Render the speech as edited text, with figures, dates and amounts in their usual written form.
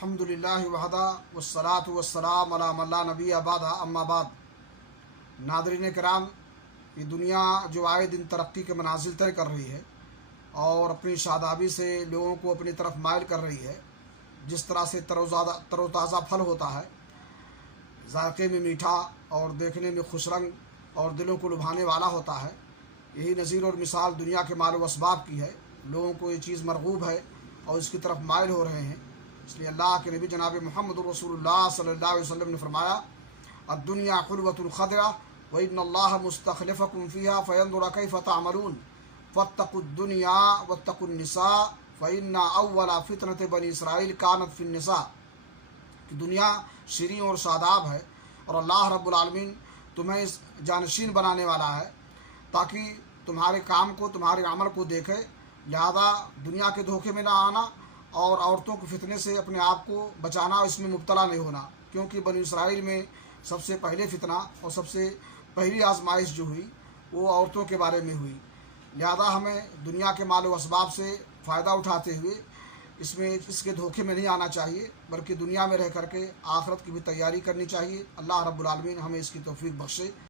الحمدللہ وحدہ والصلاة والسلام علی من لا نبی بعدہ اما بعد۔ ناظرین کرام، یہ دنیا جو آئے دن ترقی کے منازل طے کر رہی ہے اور اپنی شادابی سے لوگوں کو اپنی طرف مائل کر رہی ہے، جس طرح سے تر و تازہ پھل ہوتا ہے، ذائقے میں میٹھا اور دیکھنے میں خوش رنگ اور دلوں کو لبھانے والا ہوتا ہے، یہی نظیر اور مثال دنیا کے مال و اسباب کی ہے۔ لوگوں کو یہ چیز مرغوب ہے اور اس کی طرف مائل ہو رہے ہیں۔ اس لیے اللہ کے نبی جناب محمد رسول اللہ صلی اللہ علیہ وسلم نے فرمایا، الدنیا حلوۃ خضرہ وإن اللہ مستخلفکم فیہا فینظر کیف تعملون فاتقوا الدنیا واتقوا النساء فإن اول فتنة بنی اسرائیل کانت فی النساء۔ کہ دنیا شیریں اور شاداب ہے اور اللہ رب العالمین تمہیں اس جانشین بنانے والا ہے تاکہ تمہارے کام کو، تمہارے عمل کو دیکھے، لہذا دنیا کے دھوکے میں نہ آنا اور عورتوں کے فتنے سے اپنے آپ کو بچانا، اس میں مبتلا نہیں ہونا، کیونکہ بنی اسرائیل میں سب سے پہلے فتنہ اور سب سے پہلی آزمائش جو ہوئی وہ عورتوں کے بارے میں ہوئی۔ لہذا ہمیں دنیا کے مال و اسباب سے فائدہ اٹھاتے ہوئے اس کے دھوکے میں نہیں آنا چاہیے، بلکہ دنیا میں رہ کر کے آخرت کی بھی تیاری کرنی چاہیے۔ اللہ رب العالمین ہمیں اس کی توفیق بخشے۔